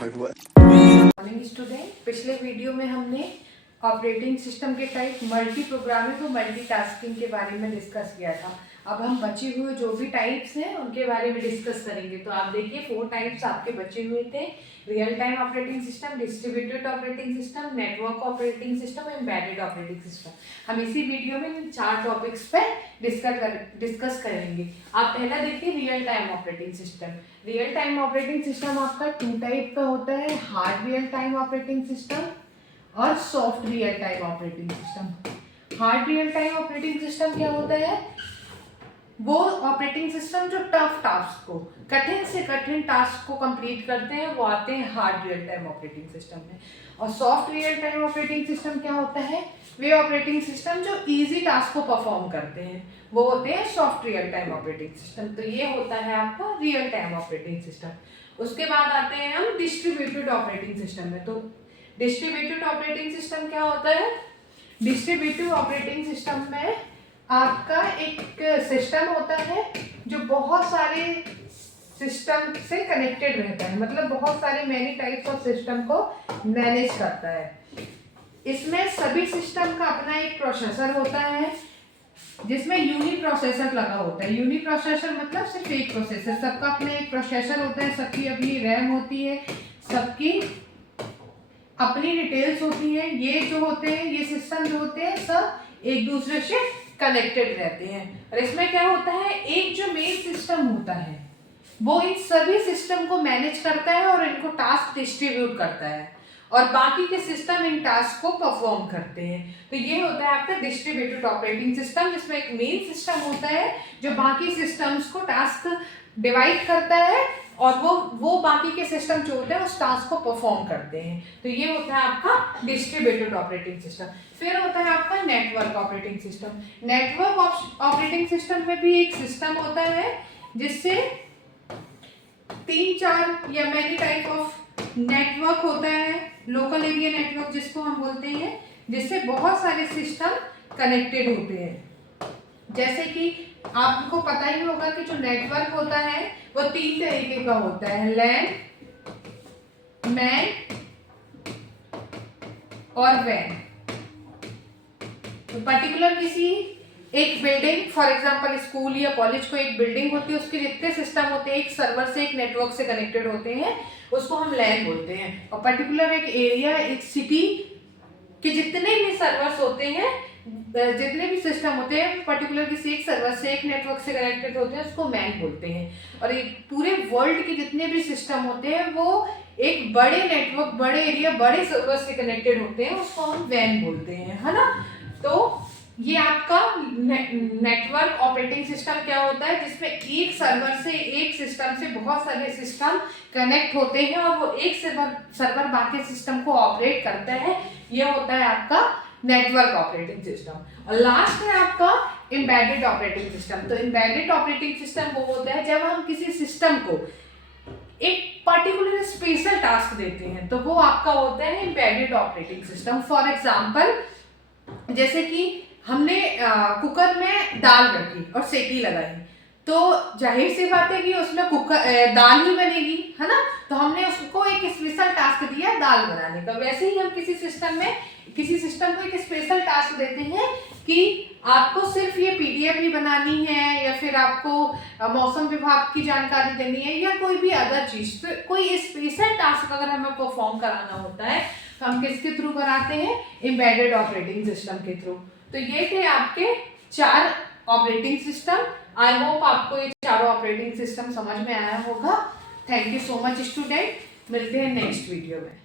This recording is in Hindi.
मॉर्निंग स्टूडेंट, पिछले वीडियो में हमने ऑपरेटिंग सिस्टम के टाइप मल्टी प्रोग्रामिंग और मल्टीटास्किंग के बारे में डिस्कस किया था। अब हम बचे हुए जो भी टाइप्स हैं उनके बारे में डिस्कस करेंगे। तो आप देखिए 4 टाइप्स आपके बचे हुए थे: real time operating system, distributed operating system, network operating system, embedded operating system. हम इसी वीडियो में इन 4 टॉपिक्स पे डिस्कस करेंगे। आप पहला देखिए real time operating system. Real time operating system आपका 2 टाइप का होता है: hard real time operating system और soft real time operating system. Hard real time operating system क्या होता है? वो ऑपरेटिंग सिस्टम जो टफ टास्क को, कठिन से कठिन टास्क को कंप्लीट करते हैं, वो आते हैं hard real time operating system में। और soft real time operating system क्या होता है? वे ऑपरेटिंग सिस्टम जो इजी टास्क को परफॉर्म करते हैं, वो होते हैं soft real time operating system. तो ये होता है आपका रियल टाइम ऑपरेटिंग सिस्टम। उसके बाद आते हैं हम डिस्ट्रीब्यूटेड ऑपरेटिंग सिस्टम में। तो डिस्ट्रीब्यूटेड ऑपरेटिंग सिस्टम क्या होता है? डिस्ट्रीब्यूटेड ऑपरेटिंग सिस्टम में आपका एक सिस्टम होता है जो बहुत सारे सिस्टम से कनेक्टेड रहता है, मतलब बहुत सारे मैनी टाइप्स ऑफ सिस्टम को मैनेज करता है। इसमें सभी सिस्टम का अपना एक प्रोसेसर होता है जिसमें यूनी प्रोसेसर लगा होता है। यूनी प्रोसेसर मतलब सिर्फ एक प्रोसेसर, सबका अपना एक प्रोसेसर होता है, सबकी अपनी रैम होती है, सबकी अपनी डिटेल्स होती है। ये जो होते हैं, ये सिस्टम जो होते हैं, सब एक दूसरे से कनेक्टेड रहते हैं। और इसमें क्या होता है, एक जो मेन सिस्टम होता है वो इन सभी सिस्टम को मैनेज करता है और इनको टास्क डिस्ट्रीब्यूट करता है, और बाकी के सिस्टम इन टास्क को परफॉर्म करते हैं। तो ये होता है आपका डिस्ट्रीब्यूटेड ऑपरेटिंग सिस्टम, जिसमें एक मेन सिस्टम होता है जो बाकी सिस्टम्स को टास्क डिवाइड करता है, और वो बाकी के सिस्टम जो होते हैं उस टास्क को परफॉर्म करते हैं। तो ये होता है आपका डिस्ट्रीब्यूटेड ऑपरेटिंग सिस्टम। फिर होता है आपका network operating system. Network operating system में भी एक सिस्टम होता है जिससे 3-4 या मैनी टाइप ऑफ नेटवर्क होता है, लोकल एरिया नेटवर्क जिसको हम बोलते हैं, जिससे बहुत सारे सिस्टम कनेक्टेड होते हैं। जैसे कि आपको पता ही होगा कि जो नेटवर्क होता है वो 3 तरीके का होता है: लैन, मैन और वैन। तो पर्टिकुलर किसी एक बिल्डिंग, फॉर एग्जांपल स्कूल या कॉलेज को एक बिल्डिंग होती है, उसके जितने सिस्टम होते हैं एक सर्वर से, एक नेटवर्क से कनेक्टेड होते हैं, उसको हम लैन बोलते हैं। और पर्टिकुलर एक एरिया, एक सिटी के जितने भी सर्वर्स होते हैं, जितने भी सिस्टम होते हैं, पर्टिकुलर किसी एक सर्वर से, एक नेटवर्क से कनेक्टेड होते हैं, उसको मैन बोलते हैं। और एक पूरे वर्ल्ड के जितने भी सिस्टम होते हैं वो एक बड़े नेटवर्क, बड़े एरिया, बड़े सर्वर से कनेक्टेड होते हैं, उसको हम वैन बोलते हैं, है ना। तो ये आपका नेटवर्क ऑपरेटिंग सिस्टम क्या होता है, जिसमें एक सर्वर से, एक सिस्टम से बहुत सारे सिस्टम कनेक्ट होते हैं और वो एक सर्वर बाकी सिस्टम को ऑपरेट करता है। ये होता है आपका नेटवर्क ऑपरेटिंग सिस्टम। और लास्ट है आपका एम्बेडेड ऑपरेटिंग सिस्टम। तो एम्बेडेड ऑपरेटिंग सिस्टम वो होता है जब हम किसी सिस्टम को एक पर्टिकुलर स्पेशल टास्क देते हैं, तो वो आपका होता है embedded operating system. For example, जैसे कि हमने कुकर में दाल रखी और सीटी लगाई, तो जाहिर सी बात है कि उसमें दाल ही बनेगी, है ना। तो हमने उसको एक स्पेशल टास्क दिया दाल बनाने का। वैसे ही हम किसी सिस्टम को एक स्पेशल टास्क देते हैं कि आपको सिर्फ ये पीडीएफ ही बनानी है, या फिर आपको मौसम विभाग की जानकारी देनी है, या कोई भी अदर चीज। तो कोई स्पेशल टास्क अगर हमें परफॉर्म कराना होता है तो हम किसके थ्रू कराते हैं? एम्बेडेड ऑपरेटिंग सिस्टम के थ्रू। तो ये थे आपके 4 ऑपरेटिंग सिस्टम। आई होप आपको ये 4 ऑपरेटिंग सिस्टम समझ में आया होगा। Thank you so much student, मिलते हैं नेक्स्ट वीडियो में।